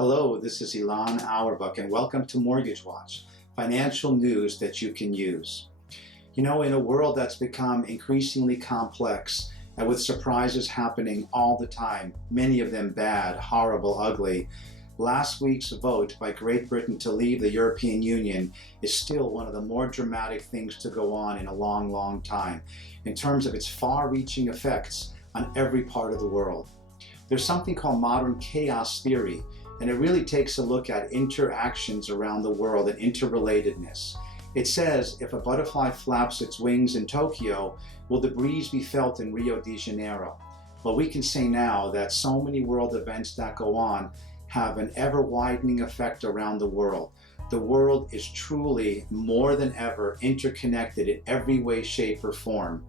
Hello, this is Ilan Awerbuch, and welcome to Mortgage Watch, financial news that you can use. You know, in a world that's become increasingly complex and with surprises happening all the time, many of them bad, horrible, ugly, last week's vote by Great Britain to leave the European Union is still one of the more dramatic things to go on in a long, long time in terms of its far-reaching effects on every part of the world. There's something called modern chaos theory, and it really takes a look at interactions around the world and interrelatedness. It says, if a butterfly flaps its wings in Tokyo, will the breeze be felt in Rio de Janeiro? Well, we can say now that so many world events that go on have an ever-widening effect around the world. The world is truly, more than ever, interconnected in every way, shape, or form.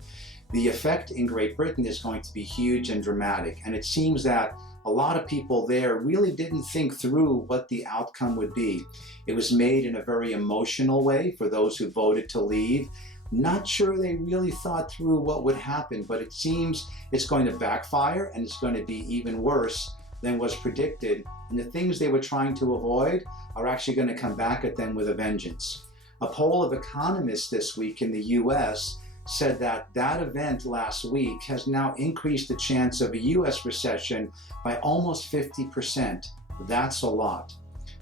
The effect in Great Britain is going to be huge and dramatic, and it seems that a lot of people there really didn't think through what the outcome would be. It was made in a very emotional way for those who voted to leave. Not sure they really thought through what would happen, but it seems it's going to backfire and it's going to be even worse than was predicted. And the things they were trying to avoid are actually going to come back at them with a vengeance. A poll of economists this week in the US said that event last week has now increased the chance of a US recession by almost 50%. That's a lot.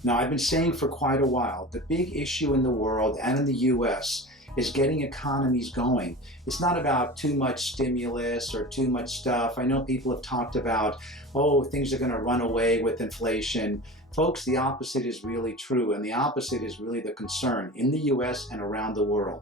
Now, I've been saying for quite a while, the big issue in the world and in the US is getting economies going. It's not about too much stimulus or too much stuff. I know people have talked about, oh, things are going to run away with inflation. Folks, the opposite is really true, and the opposite is really the concern in the US and around the world.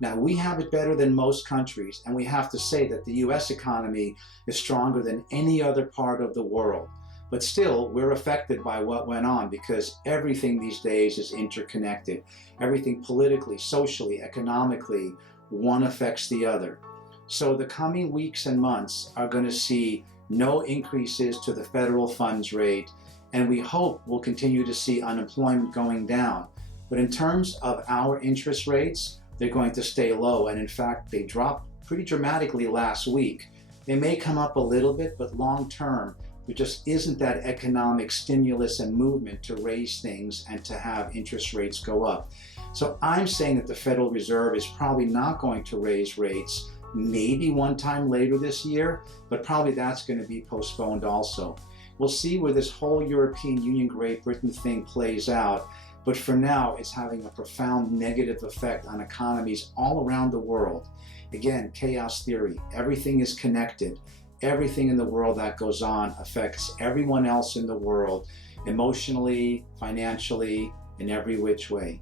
Now, we have it better than most countries, and we have to say that the US economy is stronger than any other part of the world. But still, we're affected by what went on because everything these days is interconnected. Everything politically, socially, economically, one affects the other. So the coming weeks and months are going to see no increases to the federal funds rate, and we hope we'll continue to see unemployment going down. But in terms of our interest rates, they're going to stay low, and in fact, they dropped pretty dramatically last week. They may come up a little bit, but long term, there just isn't that economic stimulus and movement to raise things and to have interest rates go up. So I'm saying that the Federal Reserve is probably not going to raise rates, maybe one time later this year, but probably that's going to be postponed also. We'll see where this whole European Union, Great Britain thing plays out. But for now, it's having a profound negative effect on economies all around the world. Again, chaos theory. Everything is connected. Everything in the world that goes on affects everyone else in the world, emotionally, financially, in every which way.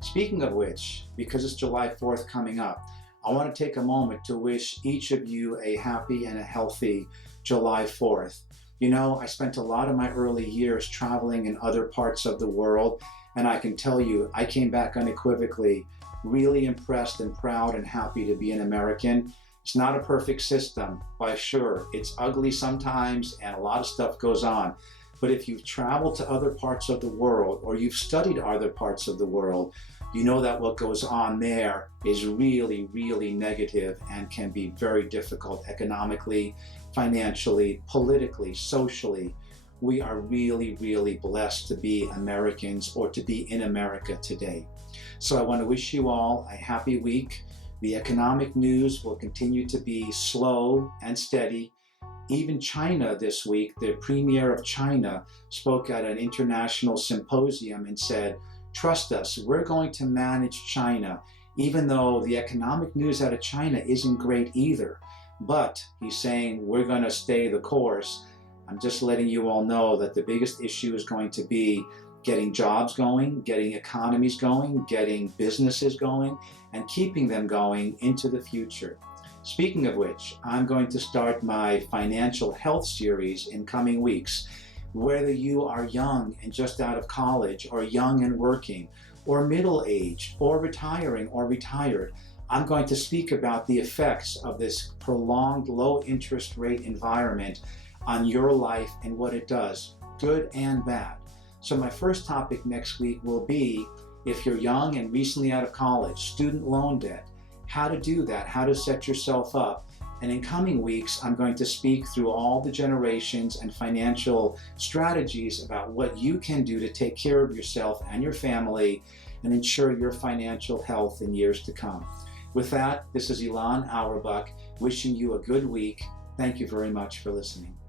Speaking of which, because it's July 4th coming up, I want to take a moment to wish each of you a happy and a healthy July 4th. You know, I spent a lot of my early years traveling in other parts of the world, and I can tell you, I came back unequivocally really impressed and proud and happy to be an American. It's not a perfect system, by sure. It's ugly sometimes and a lot of stuff goes on. But if you've traveled to other parts of the world or you've studied other parts of the world, you know that what goes on there is really, really negative and can be very difficult economically, financially, politically, socially. We are really, really blessed to be Americans or to be in America today. So I want to wish you all a happy week. The economic news will continue to be slow and steady. Even China this week, the premier of China spoke at an international symposium and said, trust us, we're going to manage China, even though the economic news out of China isn't great either. But he's saying we're going to stay the course. I'm just letting you all know that the biggest issue is going to be getting jobs going, getting economies going, getting businesses going, and keeping them going into the future. Speaking of which, I'm going to start my financial health series in coming weeks. Whether you are young and just out of college, or young and working, or middle-aged, or retiring or retired, I'm going to speak about the effects of this prolonged low interest rate environment on your life and what it does, good and bad. So my first topic next week will be, if you're young and recently out of college, student loan debt, how to do that, how to set yourself up, And in coming weeks, I'm going to speak through all the generations and financial strategies about what you can do to take care of yourself and your family and ensure your financial health in years to come. With that, this is Ilan Awerbuch wishing you a good week. Thank you very much for listening.